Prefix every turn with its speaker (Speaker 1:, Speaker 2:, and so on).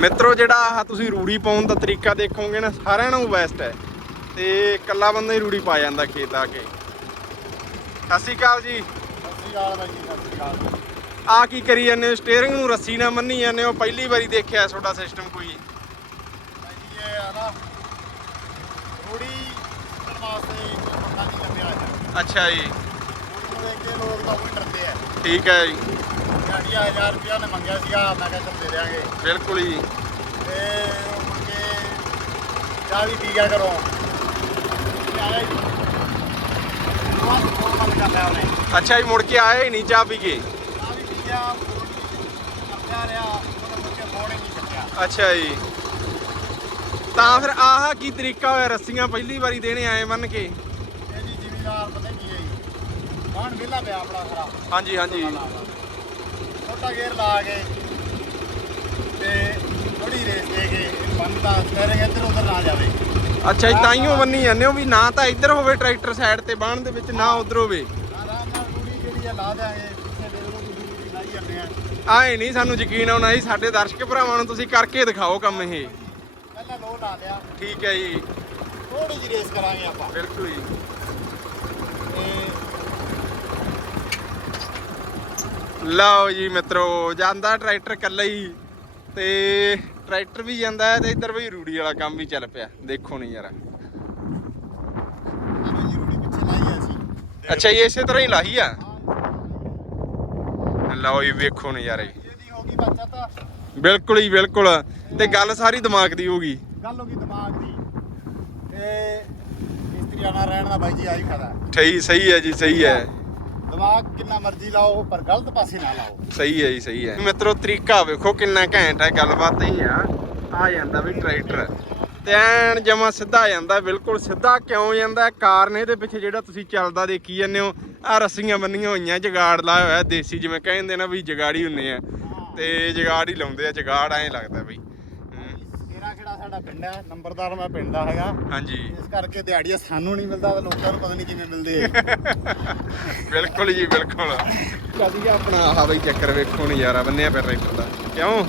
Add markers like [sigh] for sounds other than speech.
Speaker 1: ਮਿੱਤਰੋ ਜਿਹੜਾ ਆਹ ਤੁਸੀਂ ਰੂੜੀ ਪਾਉਣ ਦਾ ਤਰੀਕਾ ਦੇਖੋਗੇ ਨਾ ਸਾਰਿਆਂ ਨਾਲੋਂ ਬੈਸਟ ਹੈ। ਤੇ ਇਕੱਲਾ ਬੰਦਾ ਹੀ ਰੂੜੀ ਪਾ ਜਾਂਦਾ ਖੇਤ ਆ ਕੇ। ਸਤਿ ਸ਼੍ਰੀ ਅਕਾਲ ਜੀ।
Speaker 2: ਸਤਿ ਸ਼੍ਰੀ ਅਕਾਲ ਬਾਈ ਜੀ ਸਤਿ ਸ਼੍ਰੀ ਅਕਾਲ
Speaker 1: ਆ ਕੀ ਕਰੀ ਜਾਂਦੇ ਹੋ? ਸਟੀਅਰਿੰਗ ਨੂੰ ਰੱਸੀ ਨਾਲ ਮੰਨੀ ਜਾਂਦੇ ਹੋ? ਪਹਿਲੀ ਵਾਰੀ ਦੇਖਿਆ ਤੁਹਾਡਾ ਸਿਸਟਮ ਕੋਈ?
Speaker 2: ਇਹ ਆ ਨਾ ਰੂੜੀ ਵਾਸਤੇ ਬੰਦਾ ਨਹੀਂ
Speaker 1: ਅੱਛਾ ਜੀ।
Speaker 2: ਰੂੜੀ ਨੂੰ ਦੇਖ ਕੇ ਲੋਕ ਤਾਂ ਵੀ ਡਰਦੇ ਆ।
Speaker 1: ਠੀਕ ਹੈ ਜੀ।
Speaker 2: ਦਿਹਾੜੀਆ 1000 ਰੁਪਇਆ ਨੇ ਮੰਗਿਆ ਸੀਗਾ ਮੈਂ ਕਿਹਾ ਚੱਲ ਦੇ ਦਿਆਂਗੇ।
Speaker 1: ਬਿਲਕੁਲ ਜੀ।
Speaker 2: ਤੇ ਉਹ ਮੁੜ ਕੇ ਚਾਹ ਵੀ ਪੀ ਗਿਆ ਕਰੋ ਤੇ ਆਇਆ ਹੀ ਉਹ ਫੋਨ ਬੰਦ ਕਰ ਲਿਆ ਉਹਨੇ।
Speaker 1: ਅੱਛਾ ਜੀ ਮੁੜ ਕੇ ਆਏ ਹੀ ਨਹੀਂ ਚਾਹ ਪੀ ਕੇ?
Speaker 2: ਚਾਹ ਵੀ ਪੀ ਗਿਆ ਫੋਨ ਵੀ ਕਰਦਾ ਰਿਹਾ ਉਹਨੇ ਮੁੜ ਕੇ ਫੋਨ ਹੀ ਨਹੀਂ ਚੱਕਿਆ।
Speaker 1: ਅੱਛਾ ਜੀ। ਤਾਂ ਫਿਰ ਆਹ ਕੀ ਤਰੀਕਾ ਹੋਇਆ ਰੱਸੀਆਂ ਪਹਿਲੀ ਵਾਰੀ ਦੇਣੇ ਆਏ ਮੰਨ ਕੇ?
Speaker 2: ਇਹ ਜੀ ਜ਼ਿਮੀਦਾਰ ਪਤਾ ਕੀ ਹੈ ਜੀ ਬਾਣ ਵਿਹਲਾ ਪਿਆ ਆਪਣਾ ਖਰਾ
Speaker 1: ਹਾਂਜੀ ਹਾਂਜੀ।
Speaker 2: ਛੋਟਾ ਗੇਅਰ ਲਾ ਕੇ ਤੇ ਥੋੜੀ ਰੇਸ ਦੇ ਕੇ ਬੰਦਾ ਸਟੀਅਰਿੰਗ ਇੱਧਰ ਉੱਧਰ ਨਾ ਜਾਵੇ।
Speaker 1: ਅੱਛਾ ਜੀ ਤਾਈਓ ਮੰਨੀ ਜਾਂਦੇ ਹੋ ਵੀ ਨਾ ਤਾਂ ਇੱਧਰ ਹੋਵੇ ਟਰੈਕਟਰ ਸਾਈਡ ਤੇ ਬਾਣ ਦੇ ਵਿੱਚ ਨਾ ਉਧਰ ਹੋਵੇ।
Speaker 2: ਆਰਾਮ ਨਾਲ ਰੂੜੀ ਜਿਹੜੀ ਆ ਲਾ ਦਿਆਂਗੇ। ਪਿੱਛੇ ਦੇ ਲੋ ਤੁਸੀਂ ਰੂੜੀ ਲਾਈ ਜਾਂਦੇ ਆ।
Speaker 1: ਆਏ ਨਹੀਂ ਸਾਨੂੰ ਯਕੀਨ ਆਉਣਾ ਜੀ ਸਾਡੇ ਦਰਸ਼ਕ ਭਰਾਵਾਂ ਨੂੰ ਤੁਸੀਂ ਕਰਕੇ ਦਿਖਾਓ ਕੰਮ ਇਹ।
Speaker 2: ਪਹਿਲਾਂ ਲੋ ਲਾ ਲਿਆ।
Speaker 1: ਠੀਕ ਹੈ ਜੀ।
Speaker 2: ਥੋੜੀ ਜਿਹੀ ਰੇਸ ਕਰਾਂਗੇ ਆਪਾਂ।
Speaker 1: ਬਿਲਕੁਲ ਜੀ।
Speaker 2: ਤੇ
Speaker 1: ਲਓ ਜੀ ਮਿੱਤਰੋ ਜਾਂਦਾ ਟਰੈਕਟਰ ਇਕੱਲਾ ਹੀ। ਤੇ ਟਰੈਕਟਰ ਵੀ ਜਾਂਦਾ ਹੈ ਤੇ ਇੱਧਰ ਵੀ ਰੂੜੀ ਵਾਲਾ ਕੰਮ ਵੀ ਚੱਲ ਪਿਆ। ਦੇਖੋ ਨਹੀਂ ਯਾਰ। ਅੱਛਾ ਜੀ ਇਸੇ ਤਰ੍ਹਾਂ ਹੀ ਲਾਹੀ ਆ? ਲਓ ਜੀ ਵੇਖੋ ਨਜ਼ਾਰੇ।
Speaker 2: ਇਹਦੀ ਹੋ ਗਈ ਬੱਚਾ ਤਾਂ
Speaker 1: ਬਿਲਕੁਲ ਹੀ ਬਿਲਕੁਲ। ਤੇ ਗੱਲ ਸਾਰੀ ਦਿਮਾਗ ਦੀ ਹੋ ਗਈ।
Speaker 2: ਗੱਲ ਹੋ ਗਈ ਦਿਮਾਗ ਦੀ। ਤੇ ਮਿਸਤਰੀਆਂ ਨਾਲ ਰਹਿਣ ਦਾ ਬਾਈ ਜੀ ਆਹੀ ਫਾਇਦਾ।
Speaker 1: ਸਹੀ ਸਹੀ ਹੈ ਜੀ ਸਹੀ ਹੈ।
Speaker 2: ਦਿਮਾਗ ਕਿੰਨਾ ਮਰਜ਼ੀ ਲਾਓ, ਪਰ ਗਲਤ ਪਾਸੇ ਨਾ ਲਾਓ।
Speaker 1: ਸਹੀ ਹੈ ਜੀ, ਸਹੀ ਹੈ। ਮਿੱਤਰੋ, ਤਰੀਕਾ ਵੇਖੋ ਕਿੰਨਾ ਘੈਂਟ ਹੈ, ਗੱਲਬਾਤ ਹੀ ਆ। ਆ ਜਾਂਦਾ ਵੀ ਟਰੈਕਟਰ। ਤੇ ਐਨ ਜਮਾ ਸਿੱਧਾ ਆ ਜਾਂਦਾ, ਬਿਲਕੁਲ ਸਿੱਧਾ ਕਿਉਂ ਜਾਂਦਾ? ਕਾਰਨ ਇਹਦੇ ਪਿੱਛੇ ਜਿਹੜਾ ਤੁਸੀਂ ਚੱਲਦਾ ਦੇਖੀ ਜਾਂਦੇ ਹੋ ਆ ਰੱਸੀਆਂ ਬੰਨੀਆਂ ਹੋਈਆਂ, ਜਗਾੜ ਲਾਇਆ ਹੋਇਆ ਦੇਸੀ, ਜਿਵੇਂ ਕਹਿੰਦੇ ਨਾ ਵੀ ਜਗਾੜੀ ਹੁੰਨੇ ਆ। ਤੇ ਜਗਾੜ ਹੀ ਲਾਉਂਦੇ ਆ, ਜਗਾੜ ਐਂ ਲੱਗਦਾ ਬਈ।
Speaker 2: ਕਿਹੜਾ ਸਾਡਾ ਪਿੰਡ ਹੈ? ਨੰਬਰਦਾਰ ਮੈਂ ਪਿੰਡ ਦਾ ਹੈਗਾ।
Speaker 1: ਹਾਂਜੀ।
Speaker 2: ਇਸ ਕਰਕੇ ਦਿਹਾੜੀਆਂ ਸਾਨੂੰ ਨਹੀਂ ਮਿਲਦਾ ਲੋਕਾਂ ਨੂੰ ਪਤਾ ਨਹੀਂ ਕਿਵੇਂ ਮਿਲਦੇ [laughs]
Speaker 1: ਬਿਲਕੁਲ ਜੀ ਬਿਲਕੁਲ। ਕਦੀ ਆਪਣਾ ਆਹ ਬਈ ਚੱਕਰ ਵੇਖੋ ਨਜ਼ਾਰਾ ਬੰਨਿਆ ਪਿਆ ਟਰੈਕਟਰ ਦਾ। ਕਿਉਂ?